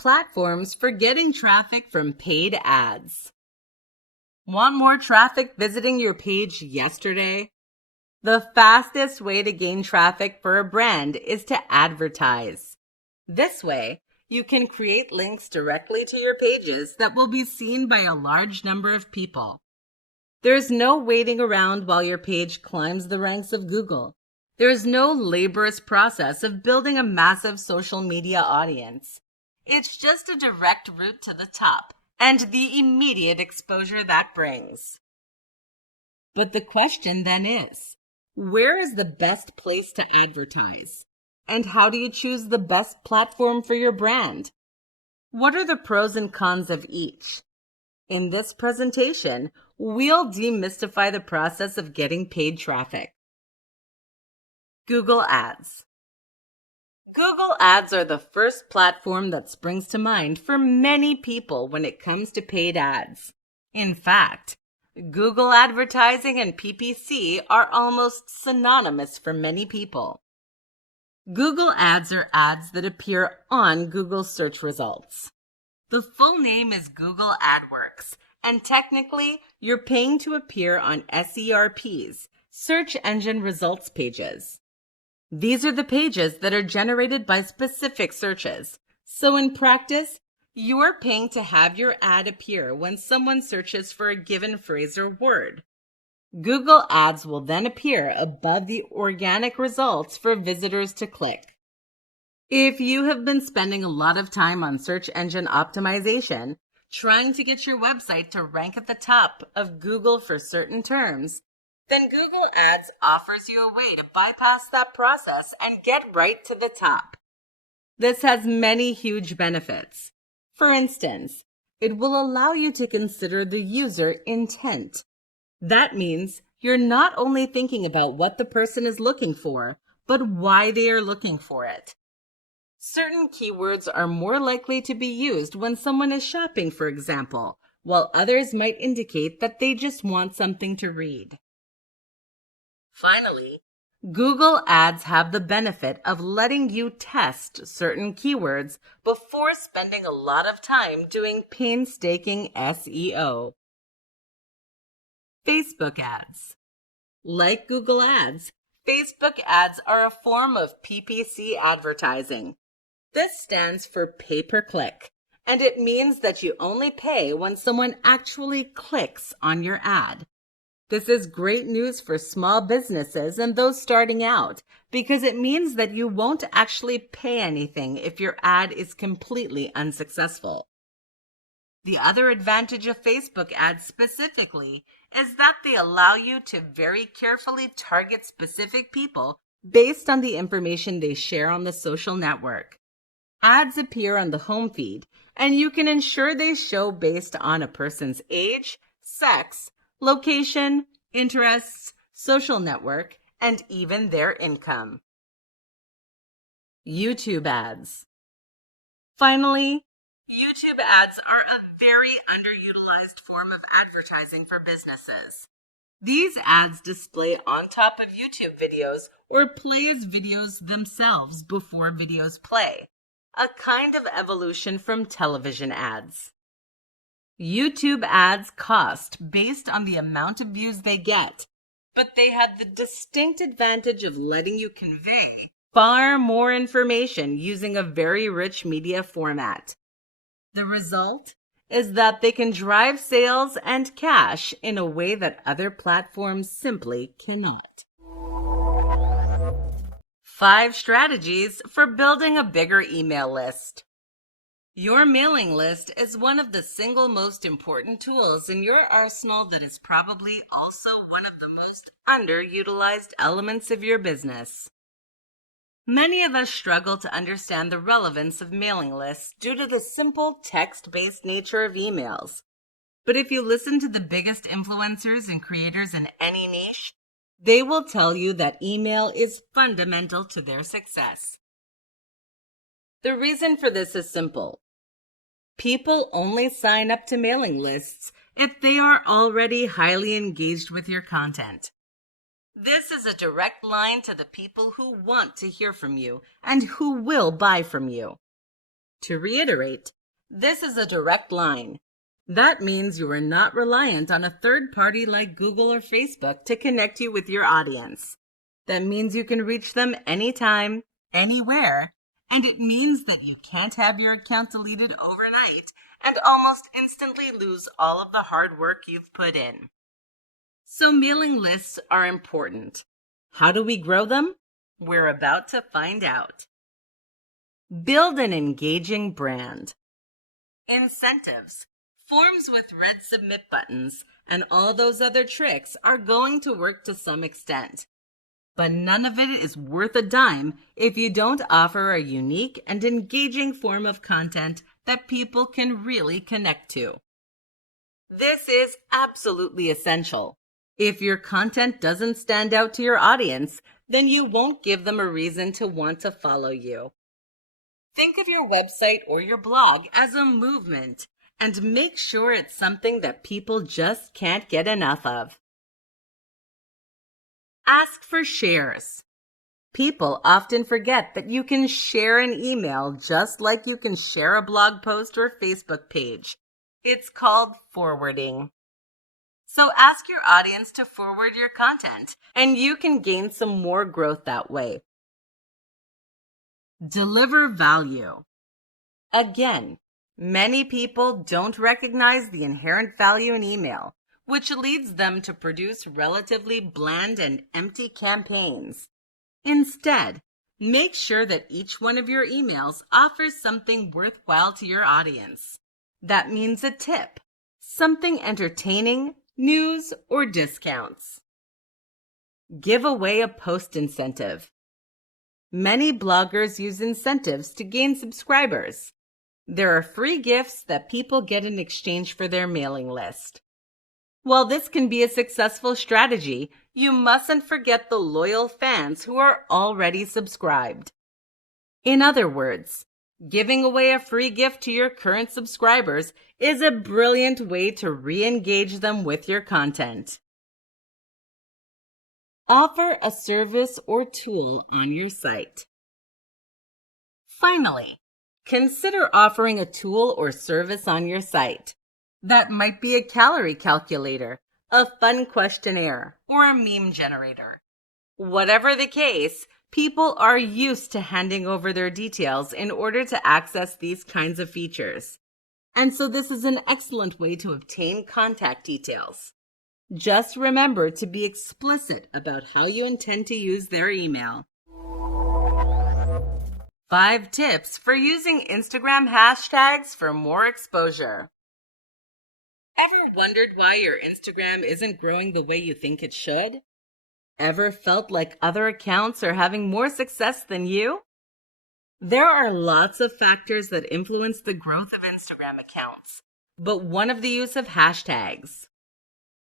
platforms for getting traffic from paid ads. Want more traffic visiting your page yesterday? The fastest way to gain traffic for a brand is to advertise. This way, you can create links directly to your pages that will be seen by a large number of people. There's no waiting around while your page climbs the ranks of Google. There is no laborious process of building a massive social media audience. It's just a direct route to the top and the immediate exposure that brings. But the question then is, where is the best place to advertise? And how do you choose the best platform for your brand? What are the pros and cons of each? In this presentation, we'll demystify the process of getting paid traffic. Google Ads. Google Ads are the first platform that springs to mind for many people when it comes to paid ads. In fact, Google advertising and PPC are almost synonymous for many people. Google Ads are ads that appear on Google search results. The full name is Google AdWorks, and technically, you're paying to appear on SERPs, search engine results pages. These are the pages that are generated by specific searches. So in practice, you are paying to have your ad appear when someone searches for a given phrase or word. Google Ads will then appear above the organic results for visitors to click. If you have been spending a lot of time on search engine optimization, trying to get your website to rank at the top of Google for certain terms, then Google Ads offers you a way to bypass that process and get right to the top. This has many huge benefits. For instance, it will allow you to consider the user intent. That means you're not only thinking about what the person is looking for, but why they are looking for it. Certain keywords are more likely to be used when someone is shopping, for example, while others might indicate that they just want something to read. Finally, Google Ads have the benefit of letting you test certain keywords before spending a lot of time doing painstaking SEO. Facebook ads. Like Google Ads, Facebook ads are a form of PPC advertising. This stands for pay-per-click, and it means that you only pay when someone actually clicks on your ad. This is great news for small businesses and those starting out because it means that you won't actually pay anything if your ad is completely unsuccessful. The other advantage of Facebook ads specifically is that they allow you to very carefully target specific people based on the information they share on the social network. Ads appear on the home feed, and you can ensure they show based on a person's age, sex, location, interests, social network, and even their income. YouTube ads. Finally, YouTube ads are a very underutilized form of advertising for businesses. These ads display on top of YouTube videos or play as videos themselves before videos play, a kind of evolution from television ads. YouTube ads cost based on the amount of views they get, but they have the distinct advantage of letting you convey far more information using a very rich media format. The result is that they can drive sales and cash in a way that other platforms simply cannot. 5 strategies for building a bigger email list. Your mailing list is one of the single most important tools in your arsenal that is probably also one of the most underutilized elements of your business. Many of us struggle to understand the relevance of mailing lists due to the simple text-based nature of emails. But if you listen to the biggest influencers and creators in any niche, they will tell you that email is fundamental to their success. The reason for this is simple. People only sign up to mailing lists if they are already highly engaged with your content. This is a direct line to the people who want to hear from you and who will buy from you. To reiterate, this is a direct line. That means you are not reliant on a third party like Google or Facebook to connect you with your audience. That means you can reach them anytime, anywhere, and it means that you can't have your account deleted overnight and almost instantly lose all of the hard work you've put in. So mailing lists are important. How do we grow them? We're about to find out. Build an engaging brand. Incentives, forms with red submit buttons, and all those other tricks are going to work to some extent. But none of it is worth a dime if you don't offer a unique and engaging form of content that people can really connect to. This is absolutely essential. If your content doesn't stand out to your audience, then you won't give them a reason to want to follow you. Think of your website or your blog as a movement and make sure it's something that people just can't get enough of. Ask for shares. People often forget that you can share an email just like you can share a blog post or Facebook page. It's called forwarding. So ask your audience to forward your content, and you can gain some more growth that way. Deliver value. Again, many people don't recognize the inherent value in email, which leads them to produce relatively bland and empty campaigns. Instead, make sure that each one of your emails offers something worthwhile to your audience. That means a tip, something entertaining, news, or discounts. Give away a post incentive. Many bloggers use incentives to gain subscribers. There are free gifts that people get in exchange for their mailing list. While this can be a successful strategy, you mustn't forget the loyal fans who are already subscribed. In other words, giving away a free gift to your current subscribers is a brilliant way to re-engage them with your content. Offer a service or tool on your site. Finally, consider offering a tool or service on your site. That might be a calorie calculator, a fun questionnaire, or a meme generator. Whatever the case, people are used to handing over their details in order to access these kinds of features. And so this is an excellent way to obtain contact details. Just remember to be explicit about how you intend to use their email. 5 tips for using Instagram hashtags for more exposure. Ever wondered why your Instagram isn't growing the way you think it should? Ever felt like other accounts are having more success than you? There are lots of factors that influence the growth of Instagram accounts, but one of the use of hashtags.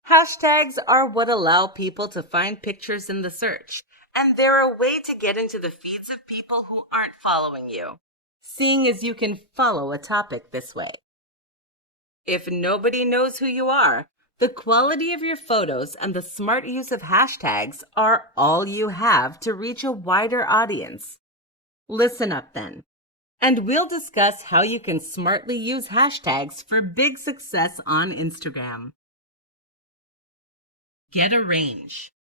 Hashtags are what allow people to find pictures in the search, and they're a way to get into the feeds of people who aren't following you, seeing as you can follow a topic this way. If nobody knows who you are, the quality of your photos and the smart use of hashtags are all you have to reach a wider audience. Listen up then, and we'll discuss how you can smartly use hashtags for big success on Instagram. Get a range.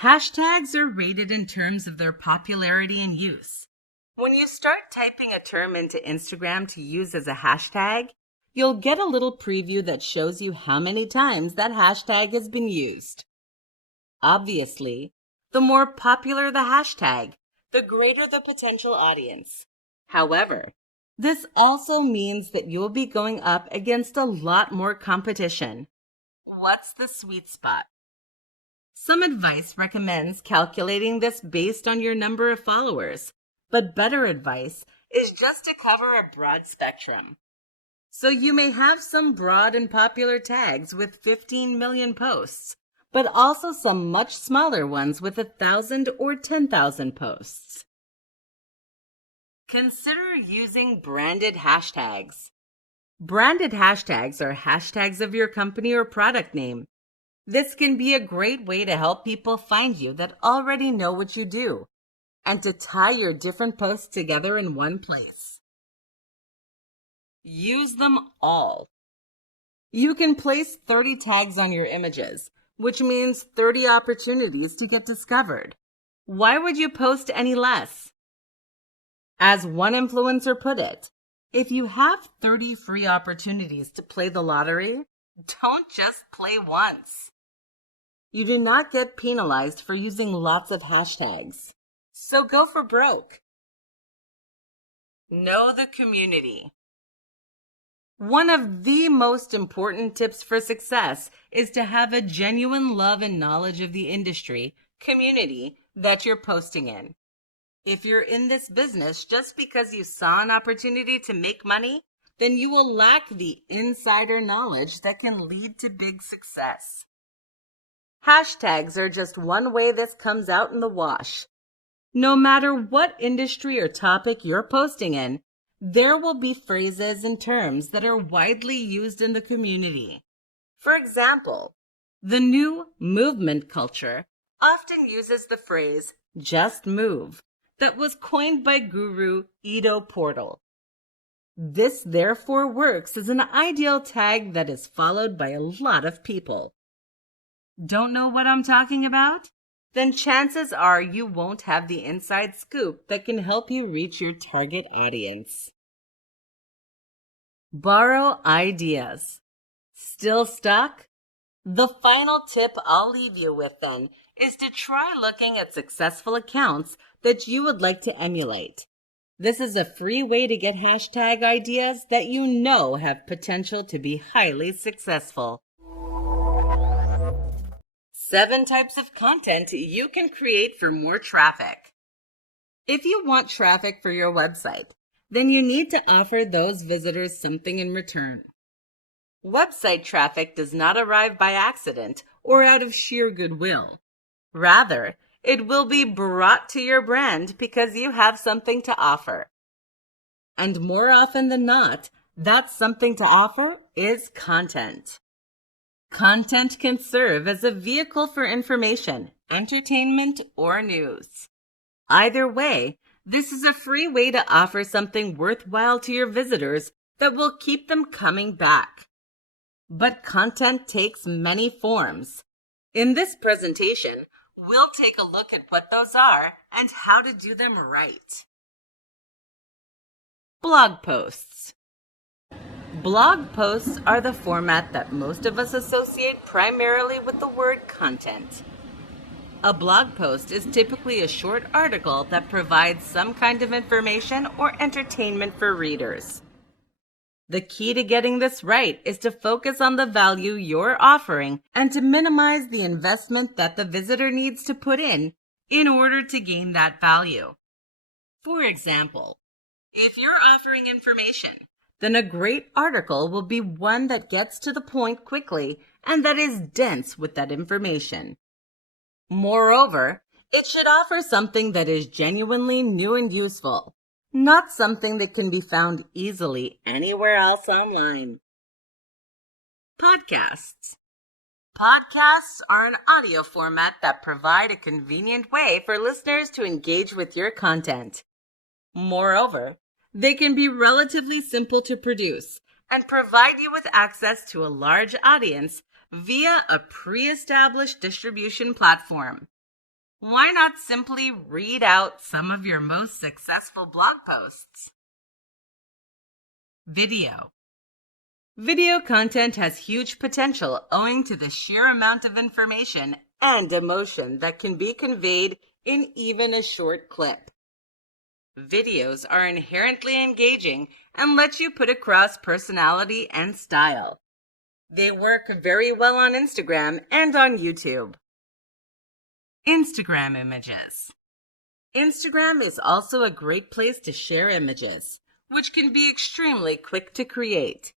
Hashtags are rated in terms of their popularity and use. When you start typing a term into Instagram to use as a hashtag, you'll get a little preview that shows you how many times that hashtag has been used. Obviously, the more popular the hashtag, the greater the potential audience. However, this also means that you'll be going up against a lot more competition. What's the sweet spot? Some advice recommends calculating this based on your number of followers, but better advice is just to cover a broad spectrum. So you may have some broad and popular tags with 15 million posts, but also some much smaller ones with 1,000 or 10,000 posts. Consider using branded hashtags. Branded hashtags are hashtags of your company or product name. This can be a great way to help people find you that already know what you do, and to tie your different posts together in one place. Use them all. You can place 30 tags on your images, which means 30 opportunities to get discovered. Why would you post any less? As one influencer put it, if you have 30 free opportunities to play the lottery, don't just play once. You do not get penalized for using lots of hashtags, so go for broke. Know the community. One of the most important tips for success is to have a genuine love and knowledge of the industry, community that you're posting in. If you're in this business just because you saw an opportunity to make money, then you will lack the insider knowledge that can lead to big success. Hashtags are just one way this comes out in the wash. No matter what industry or topic you're posting in, there will be phrases and terms that are widely used in the community. For example, the new movement culture often uses the phrase, "just move," that was coined by guru Ido Portal. This therefore works as an ideal tag that is followed by a lot of people. Don't know what I'm talking about? Then chances are you won't have the inside scoop that can help you reach your target audience. Borrow ideas. Still stuck? The final tip I'll leave you with then is to try looking at successful accounts that you would like to emulate. This is a free way to get hashtag ideas that you know have potential to be highly successful. 7 types of content you can create for more traffic. If you want traffic for your website, then you need to offer those visitors something in return. Website traffic does not arrive by accident or out of sheer goodwill. Rather, it will be brought to your brand because you have something to offer. And more often than not, that something to offer is content. Content can serve as a vehicle for information, entertainment, or news. Either way, this is a free way to offer something worthwhile to your visitors that will keep them coming back. But content takes many forms. In this presentation, we'll take a look at what those are and how to do them right. Blog posts. Blog posts are the format that most of us associate primarily with the word content. A blog post is typically a short article that provides some kind of information or entertainment for readers. The key to getting this right is to focus on the value you're offering and to minimize the investment that the visitor needs to put in order to gain that value. For example, if you're offering information, then a great article will be one that gets to the point quickly and that is dense with that information. Moreover, it should offer something that is genuinely new and useful, not something that can be found easily anywhere else online. Podcasts. Podcasts are an audio format that provide a convenient way for listeners to engage with your content. Moreover, they can be relatively simple to produce and provide you with access to a large audience via a pre-established distribution platform. Why not simply read out some of your most successful blog posts? Video. Video content has huge potential owing to the sheer amount of information and emotion that can be conveyed in even a short clip. Videos are inherently engaging and let you put across personality and style. They work very well on Instagram and on YouTube. Instagram images. Instagram is also a great place to share images, which can be extremely quick to create.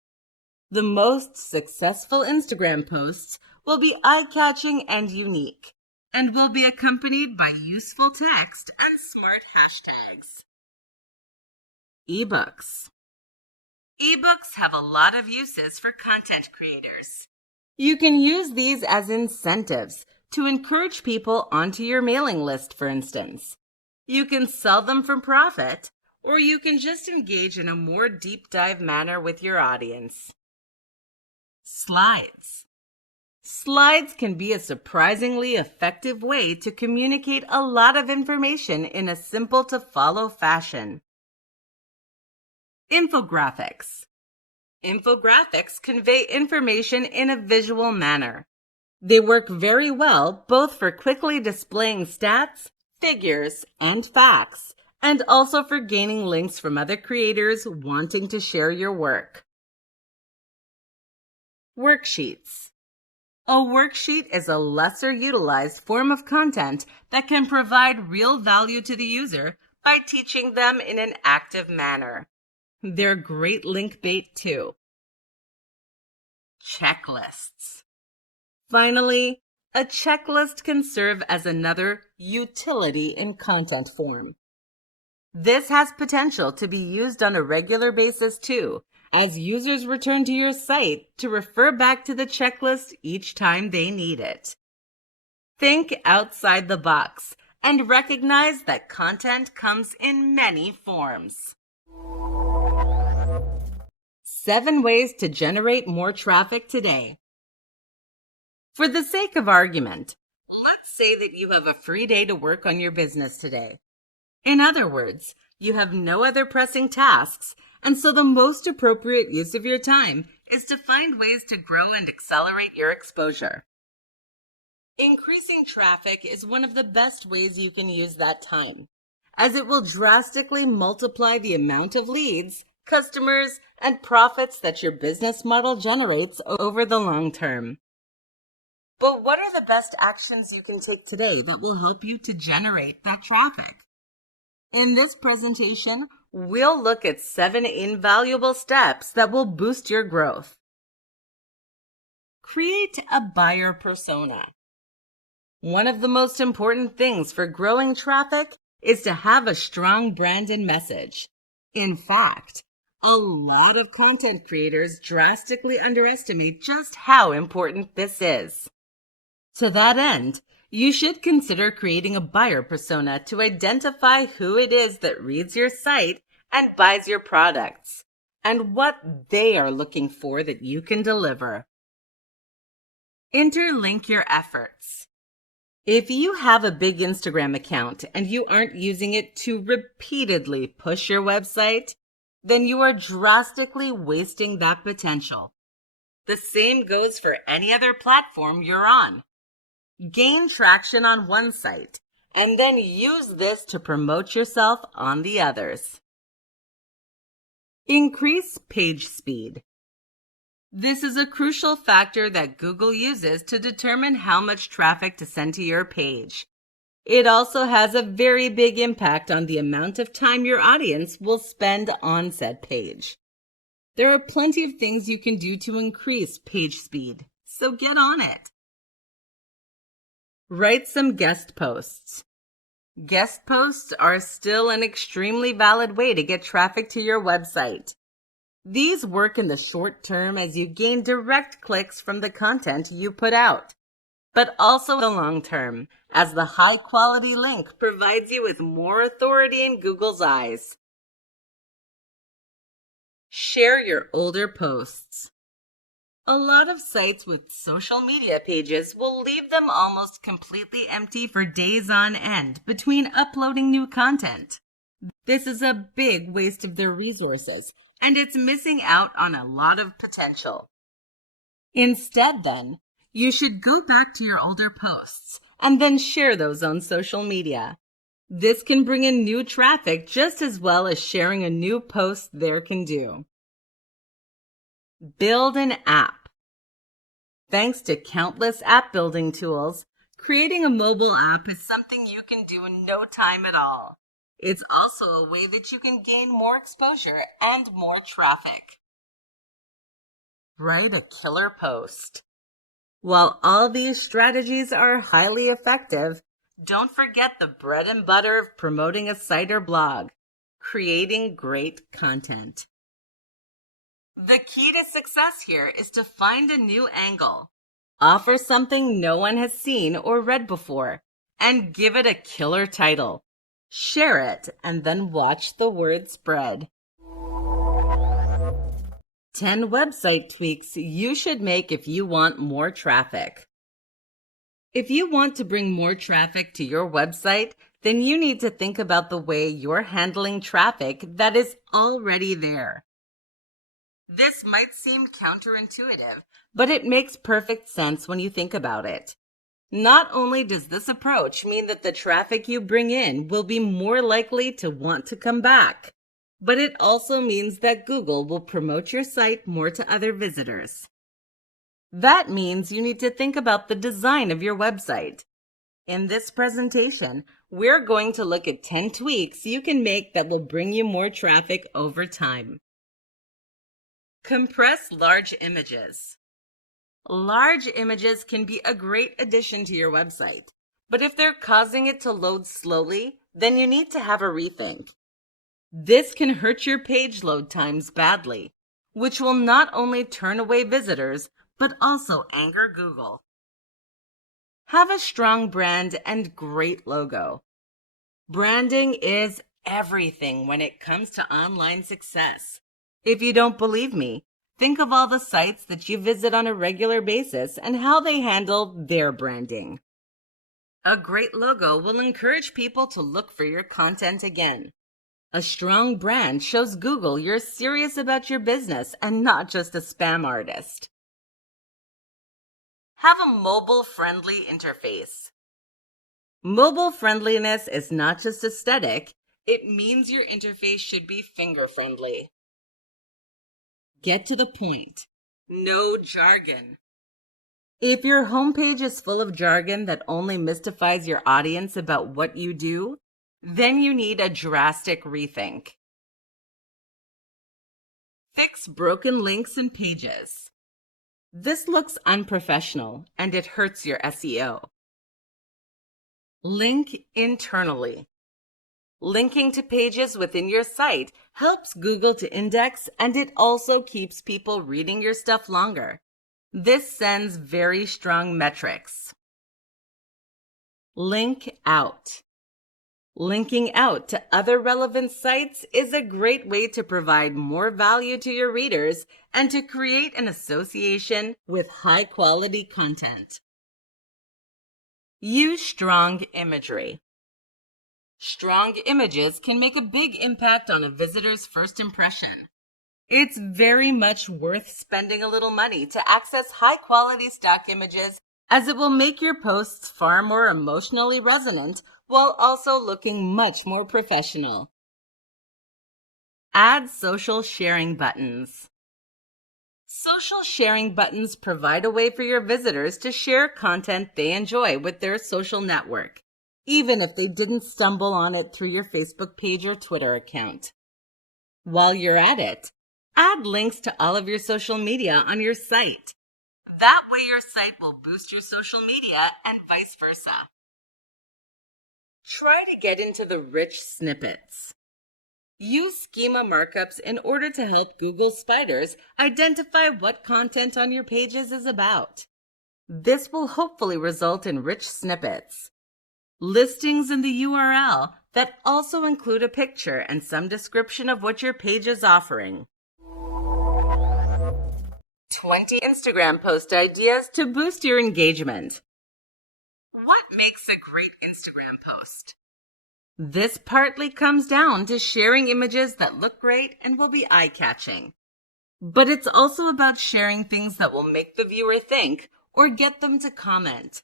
The most successful Instagram posts will be eye-catching and unique, and will be accompanied by useful text and smart hashtags. Ebooks. Ebooks have a lot of uses for content creators. You can use these as incentives to encourage people onto your mailing list, for instance. You can sell them for profit, or you can just engage in a more deep dive manner with your audience. Slides. Slides can be a surprisingly effective way to communicate a lot of information in a simple to follow fashion. Infographics. Infographics convey information in a visual manner. They work very well both for quickly displaying stats, figures, and facts, and also for gaining links from other creators wanting to share your work. Worksheets. A worksheet is a lesser utilized form of content that can provide real value to the user by teaching them in an active manner. They're great link bait too. Checklists. Finally, a checklist can serve as another utility in content form. This has potential to be used on a regular basis too, as users return to your site to refer back to the checklist each time they need it. Think outside the box and recognize that content comes in many forms. 7 ways to generate more traffic today. For the sake of argument, let's say that you have a free day to work on your business today. In other words, you have no other pressing tasks, and so the most appropriate use of your time is to find ways to grow and accelerate your exposure. Increasing traffic is one of the best ways you can use that time, as it will drastically multiply the amount of leads, customers, and profits that your business model generates over the long term. But what are the best actions you can take today that will help you to generate that traffic? In this presentation, we'll look at 7 invaluable steps that will boost your growth. Create a buyer persona. One of the most important things for growing traffic is to have a strong brand and message. In fact, a lot of content creators drastically underestimate just how important this is. To that end, you should consider creating a buyer persona to identify who it is that reads your site and buys your products, and what they are looking for that you can deliver. Interlink your efforts. If you have a big Instagram account and you aren't using it to repeatedly push your website, then you are drastically wasting that potential. The same goes for any other platform you're on. Gain traction on one site, and then use this to promote yourself on the others. Increase page speed. This is a crucial factor that Google uses to determine how much traffic to send to your page. It also has a very big impact on the amount of time your audience will spend on said page. There are plenty of things you can do to increase page speed, so get on it. Write some guest posts. Guest posts are still an extremely valid way to get traffic to your website. These work in the short term as you gain direct clicks from the content you put out, but also in the long term, as the high-quality link provides you with more authority in Google's eyes. Share your older posts. A lot of sites with social media pages will leave them almost completely empty for days on end between uploading new content. This is a big waste of their resources, and it's missing out on a lot of potential. Instead, then, you should go back to your older posts and then share those on social media. This can bring in new traffic just as well as sharing a new post there can do. Build an app. Thanks to countless app building tools, creating a mobile app is something you can do in no time at all. It's also a way that you can gain more exposure and more traffic. Write a killer post. While all these strategies are highly effective, don't forget the bread and butter of promoting a site or blog, creating great content. The key to success here is to find a new angle, offer something no one has seen or read before, and give it a killer title. Share it, and then watch the word spread. 10 website tweaks you should make if you want more traffic. If you want to bring more traffic to your website, then you need to think about the way you're handling traffic that is already there. This might seem counterintuitive, but it makes perfect sense when you think about it. Not only does this approach mean that the traffic you bring in will be more likely to want to come back, but it also means that Google will promote your site more to other visitors. That means you need to think about the design of your website. In this presentation, we're going to look at 10 tweaks you can make that will bring you more traffic over time. Compress large images. Large images can be a great addition to your website, but if they're causing it to load slowly, then you need to have a rethink. This can hurt your page load times badly, which will not only turn away visitors, but also anger Google. Have a strong brand and great logo. Branding is everything when it comes to online success. If you don't believe me, think of all the sites that you visit on a regular basis and how they handle their branding. A great logo will encourage people to look for your content again. A strong brand shows Google you're serious about your business and not just a spam artist. Have a mobile-friendly interface. Mobile friendliness is not just aesthetic, it means your interface should be finger-friendly. Get to the point. No jargon. If your homepage is full of jargon that only mystifies your audience about what you do, then you need a drastic rethink. Fix broken links and pages. This looks unprofessional and it hurts your SEO. Link internally. Linking to pages within your site helps Google to index, and it also keeps people reading your stuff longer. This sends very strong metrics. Link out. Linking out to other relevant sites is a great way to provide more value to your readers and to create an association with high-quality content. Use strong imagery. Strong images can make a big impact on a visitor's first impression. It's very much worth spending a little money to access high-quality stock images, as it will make your posts far more emotionally resonant while also looking much more professional. Add social sharing buttons. Social sharing buttons provide a way for your visitors to share content they enjoy with their social network, even if they didn't stumble on it through your Facebook page or Twitter account. While you're at it, add links to all of your social media on your site. That way your site will boost your social media and vice versa. Try to get into the rich snippets. Use schema markups in order to help Google spiders identify what content on your pages is about. This will hopefully result in rich snippets. Listings in the URL that also include a picture and some description of what your page is offering. 20 Instagram post ideas to boost your engagement. What makes a great Instagram post? This partly comes down to sharing images that look great and will be eye-catching. But it's also about sharing things that will make the viewer think or get them to comment.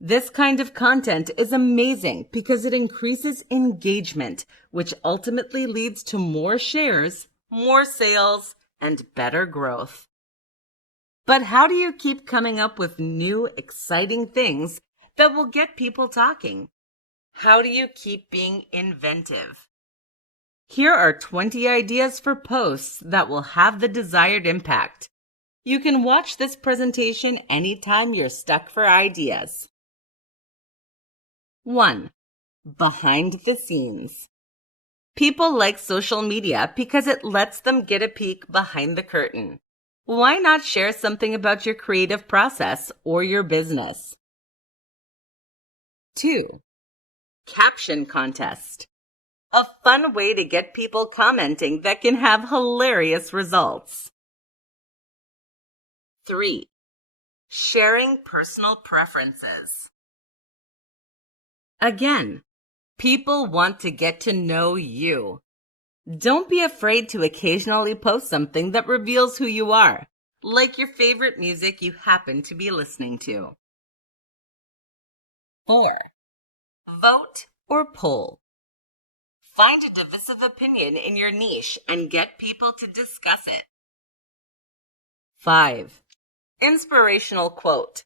This kind of content is amazing because it increases engagement, which ultimately leads to more shares, more sales, and better growth. But how do you keep coming up with new, exciting things that will get people talking? How do you keep being inventive? Here are 20 ideas for posts that will have the desired impact. You can watch this presentation anytime you're stuck for ideas. 1. Behind the scenes. People like social media because it lets them get a peek behind the curtain. Why not share something about your creative process or your business? 2. Caption contest. A fun way to get people commenting that can have hilarious results. 3. Sharing personal preferences. Again, people want to get to know you. Don't be afraid to occasionally post something that reveals who you are, like your favorite music you happen to be listening to. 4. Vote or poll. Find a divisive opinion in your niche and get people to discuss it. 5. Inspirational quote.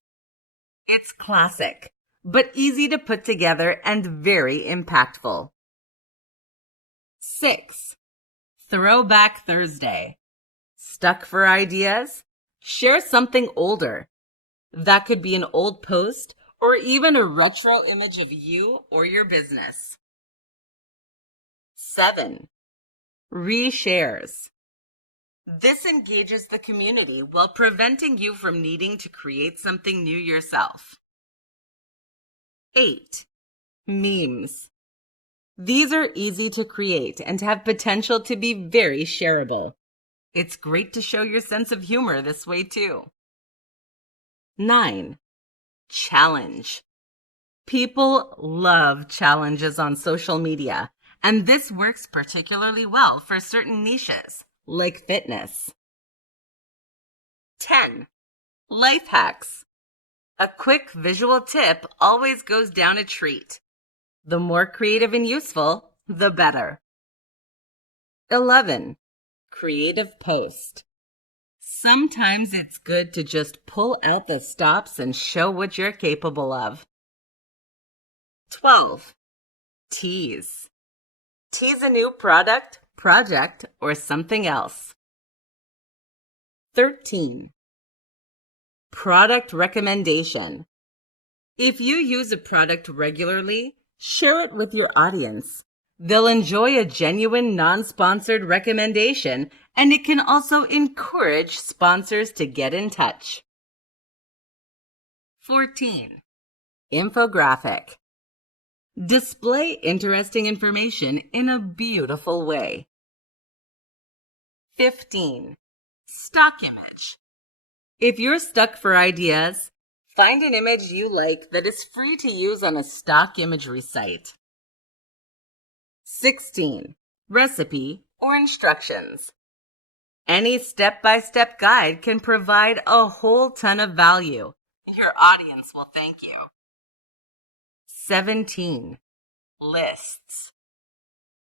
It's classic, but easy to put together and very impactful. 6. Throwback Thursday. Stuck for ideas? Share something older. That could be an old post or even a retro image of you or your business. 7. Reshares. This engages the community while preventing you from needing to create something new yourself. 8. Memes. These are easy to create and have potential to be very shareable. It's great to show your sense of humor this way too. 9. Challenge. People love challenges on social media, and this works particularly well for certain niches, like fitness. 10. Life hacks. A quick visual tip always goes down a treat. The more creative and useful, the better. 11. Creative post. Sometimes it's good to just pull out the stops and show what you're capable of. 12. Tease. Tease a new product, project, or something else. 13. Product recommendation. If you use a product regularly, share it with your audience. They'll enjoy a genuine, non-sponsored recommendation, and it can also encourage sponsors to get in touch. 14. Infographic. Display interesting information in a beautiful way. 15. Stock image. If you're stuck for ideas, find an image you like that is free to use on a stock imagery site. 16. Recipe or instructions. Any step-by-step guide can provide a whole ton of value. Your audience will thank you. 17. Lists.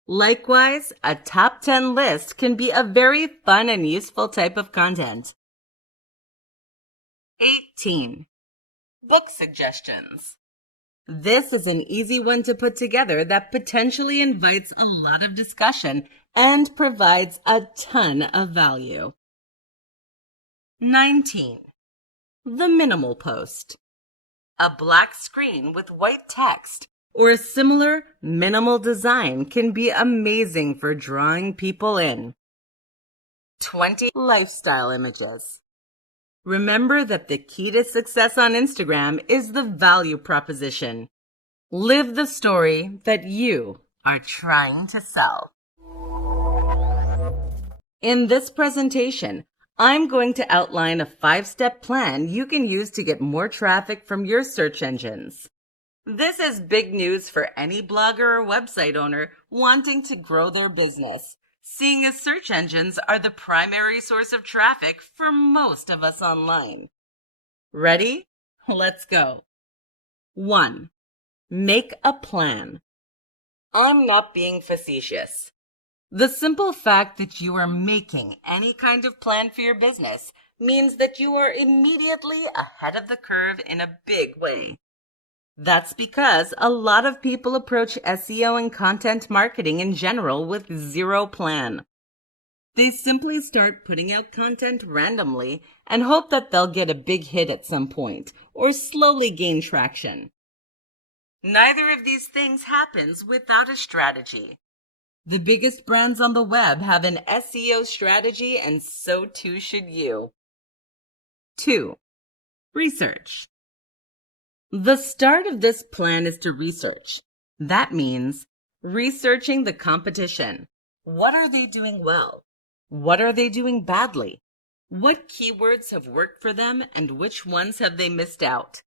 Likewise, a top 10 list can be a very fun and useful type of content. 18. Book suggestions. This is an easy one to put together that potentially invites a lot of discussion and provides a ton of value. 19. The minimal post. A black screen with white text or a similar minimal design can be amazing for drawing people in. 20. Lifestyle images. Remember that the key to success on Instagram is the value proposition. Live the story that you are trying to sell. In this presentation, I'm going to outline a 5-step plan you can use to get more traffic from your search engines. This is big news for any blogger or website owner wanting to grow their business, seeing as search engines are the primary source of traffic for most of us online. Ready? Let's go. 1. Make a plan. I'm not being facetious. The simple fact that you are making any kind of plan for your business means that you are immediately ahead of the curve in a big way. That's because a lot of people approach SEO and content marketing in general with zero plan. They simply start putting out content randomly and hope that they'll get a big hit at some point or slowly gain traction. Neither of these things happens without a strategy. The biggest brands on the web have an SEO strategy, and so too should you. 2. Research. The start of this plan is to research. That means researching the competition. What are they doing well? What are they doing badly? What keywords have worked for them and which ones have they missed out?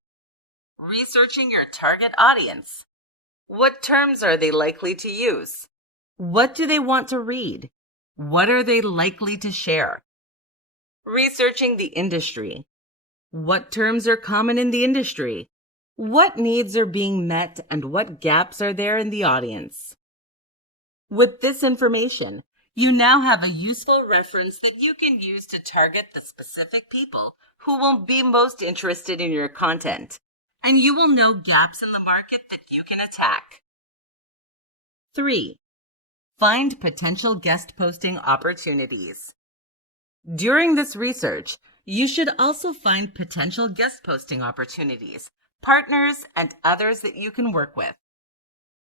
Researching your target audience. What terms are they likely to use? What do they want to read? What are they likely to share? Researching the industry. What terms are common in the industry? What needs are being met and what gaps are there in the audience? With this information, you now have a useful reference that you can use to target the specific people who will be most interested in your content, and you will know gaps in the market that you can attack. 3. Find potential guest posting opportunities. During this research, you should also find potential guest posting opportunities, partners, and others that you can work with.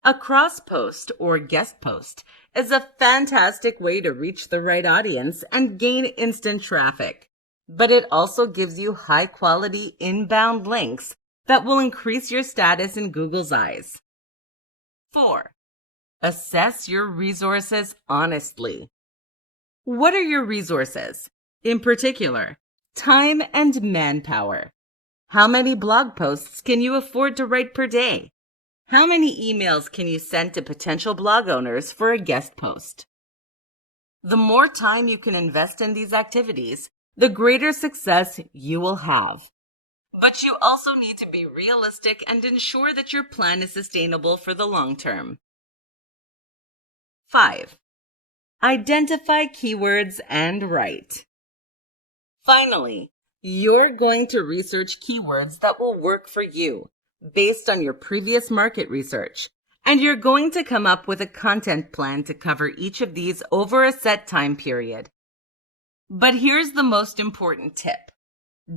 A cross post or guest post is a fantastic way to reach the right audience and gain instant traffic, but it also gives you high-quality inbound links that will increase your status in Google's eyes. 4. Assess your resources honestly. What are your resources? In particular, time and manpower. How many blog posts can you afford to write per day? How many emails can you send to potential blog owners for a guest post? The more time you can invest in these activities, the greater success you will have. But you also need to be realistic and ensure that your plan is sustainable for the long term. 5. Identify keywords and write. Finally, you're going to research keywords that will work for you based on your previous market research, and you're going to come up with a content plan to cover each of these over a set time period. But here's the most important tip.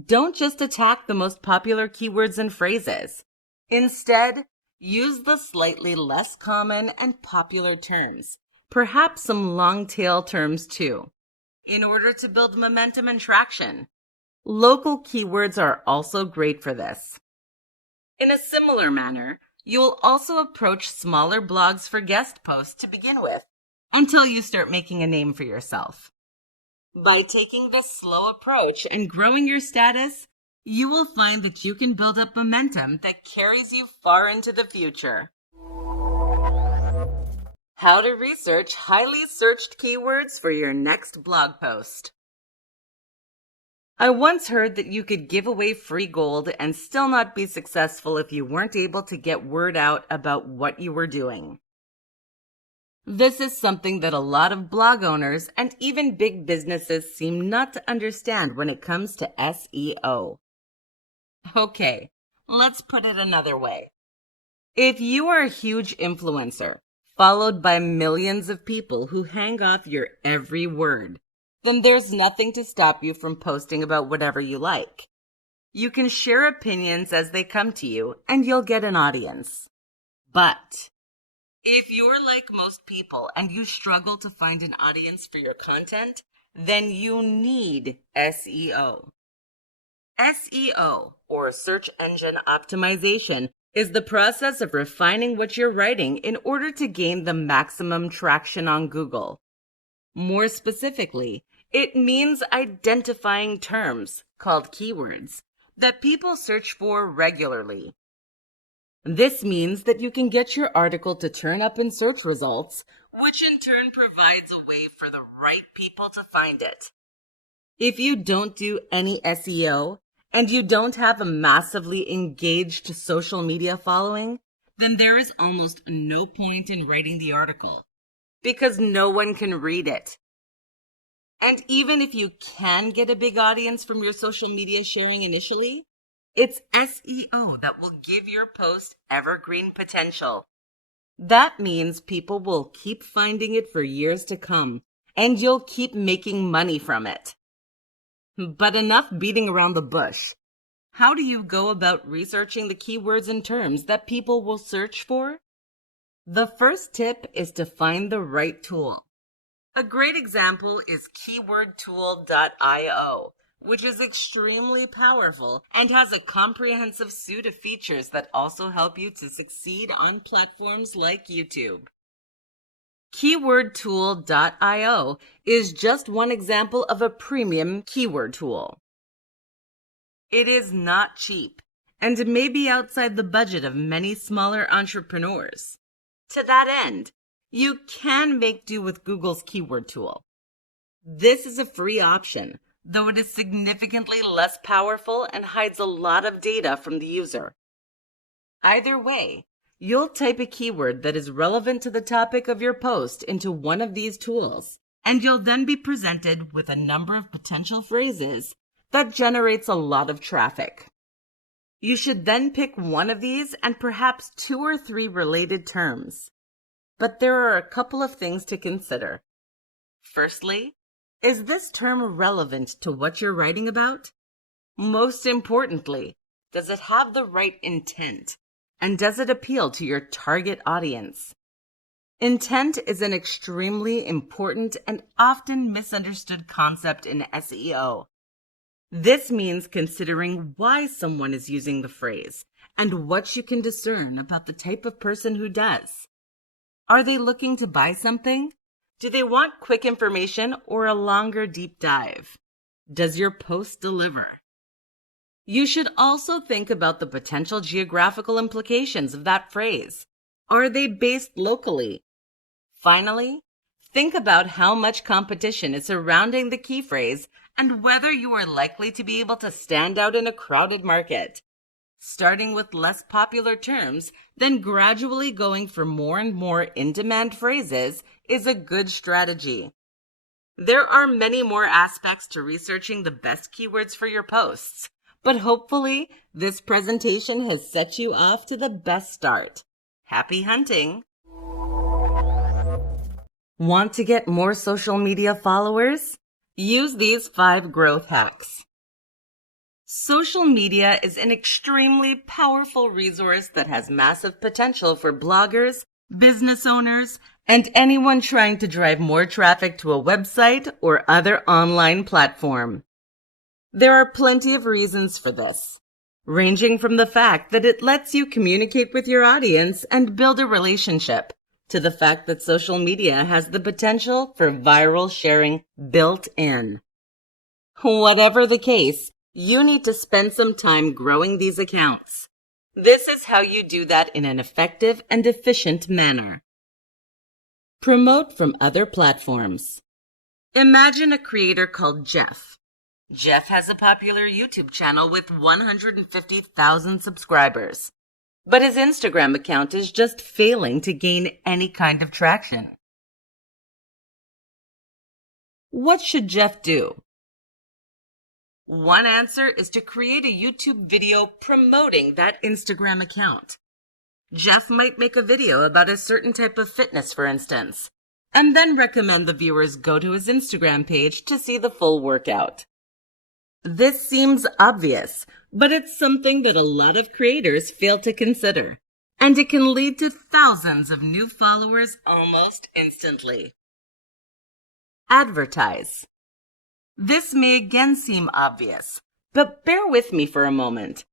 Don't just attack the most popular keywords and phrases. Instead, use the slightly less common and popular terms, perhaps some long-tail terms too, in order to build momentum and traction. Local keywords are also great for this. In a similar manner, you'll also approach smaller blogs for guest posts to begin with, until you start making a name for yourself. By taking this slow approach and growing your status, you will find that you can build up momentum that carries you far into the future. How to research highly searched keywords for your next blog post. I once heard that you could give away free gold and still not be successful if you weren't able to get word out about what you were doing. This is something that a lot of blog owners and even big businesses seem not to understand when it comes to SEO. Okay, let's put it another way. If you are a huge influencer, followed by millions of people who hang off your every word, then there's nothing to stop you from posting about whatever you like. You can share opinions as they come to you, and you'll get an audience. But if you're like most people and you struggle to find an audience for your content, then you need SEO. SEO, or search engine optimization, is the process of refining what you're writing in order to gain the maximum traction on Google. More specifically, it means identifying terms, called keywords, that people search for regularly. This means that you can get your article to turn up in search results, which in turn provides a way for the right people to find it. If you don't do any SEO, and you don't have a massively engaged social media following, then there is almost no point in writing the article, because no one can read it. And even if you can get a big audience from your social media sharing initially, it's SEO that will give your post evergreen potential. That means people will keep finding it for years to come, and you'll keep making money from it. But enough beating around the bush. How do you go about researching the keywords and terms that people will search for? The first tip is to find the right tool. A great example is keywordtool.io, which is extremely powerful and has a comprehensive suite of features that also help you to succeed on platforms like YouTube. KeywordTool.io is just one example of a premium keyword tool. It is not cheap and may be outside the budget of many smaller entrepreneurs. To that end, you can make do with Google's keyword tool. This is a free option, though it is significantly less powerful and hides a lot of data from the user. Either way, you'll type a keyword that is relevant to the topic of your post into one of these tools, and you'll then be presented with a number of potential phrases that generates a lot of traffic. You should then pick one of these and perhaps 2 or 3 related terms. But there are a couple of things to consider. Firstly, is this term relevant to what you're writing about? Most importantly, does it have the right intent? And does it appeal to your target audience? Intent is an extremely important and often misunderstood concept in SEO. This means considering why someone is using the phrase and what you can discern about the type of person who does. Are they looking to buy something? Do they want quick information or a longer deep dive? Does your post deliver? You should also think about the potential geographical implications of that phrase. Are they based locally? Finally, think about how much competition is surrounding the key phrase and whether you are likely to be able to stand out in a crowded market. Starting with less popular terms, then gradually going for more and more in-demand phrases is a good strategy. There are many more aspects to researching the best keywords for your posts, but hopefully this presentation has set you off to the best start. Happy hunting! Want to get more social media followers? Use these 5 growth hacks. Social media is an extremely powerful resource that has massive potential for bloggers, business owners, and anyone trying to drive more traffic to a website or other online platform. There are plenty of reasons for this, ranging from the fact that it lets you communicate with your audience and build a relationship, to the fact that social media has the potential for viral sharing built in. Whatever the case, you need to spend some time growing these accounts. This is how you do that in an effective and efficient manner. Promote from other platforms. Imagine a creator called Jeff. Jeff has a popular YouTube channel with 150,000 subscribers, but his Instagram account is just failing to gain any kind of traction. What should Jeff do? One answer is to create a YouTube video promoting that Instagram account. Jeff might make a video about a certain type of fitness, for instance, and then recommend the viewers go to his Instagram page to see the full workout. This seems obvious, but it's something that a lot of creators fail to consider, and it can lead to thousands of new followers almost instantly. Advertise. This may again seem obvious, but bear with me for a moment.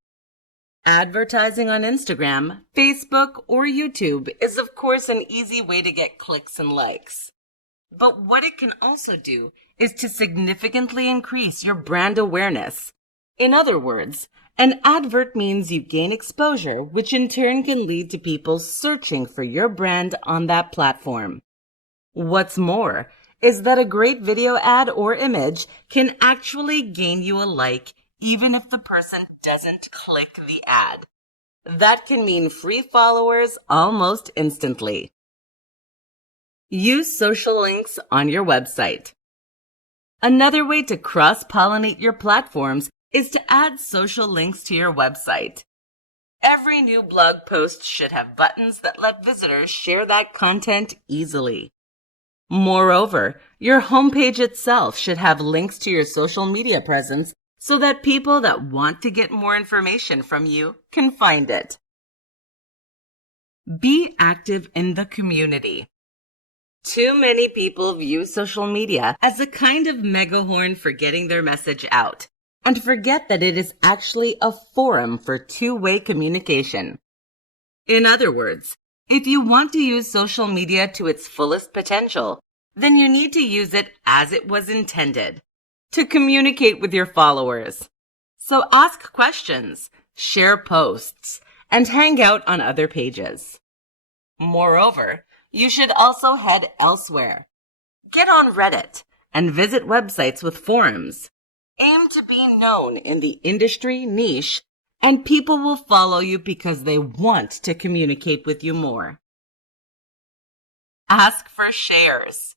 Advertising on Instagram, Facebook, or YouTube is of course an easy way to get clicks and likes. But what it can also do is to significantly increase your brand awareness. In other words, an advert means you gain exposure, which in turn can lead to people searching for your brand on that platform. What's more, is that a great video ad or image can actually gain you a like even if the person doesn't click the ad. That can mean free followers almost instantly. Use social links on your website. Another way to cross-pollinate your platforms is to add social links to your website. Every new blog post should have buttons that let visitors share that content easily. Moreover, your homepage itself should have links to your social media presence so that people that want to get more information from you can find it. Be active in the community. Too many people view social media as a kind of megaphone for getting their message out, and forget that it is actually a forum for two-way communication. In other words, if you want to use social media to its fullest potential, then you need to use it as it was intended, to communicate with your followers. So ask questions, share posts, and hang out on other pages. Moreover, you should also head elsewhere. Get on Reddit and visit websites with forums. Aim to be known in the industry niche, and people will follow you because they want to communicate with you more. Ask for shares.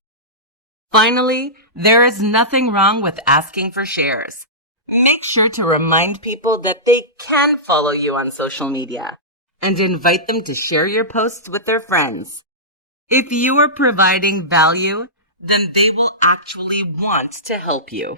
Finally, there is nothing wrong with asking for shares. Make sure to remind people that they can follow you on social media and invite them to share your posts with their friends. If you are providing value, then they will actually want to help you.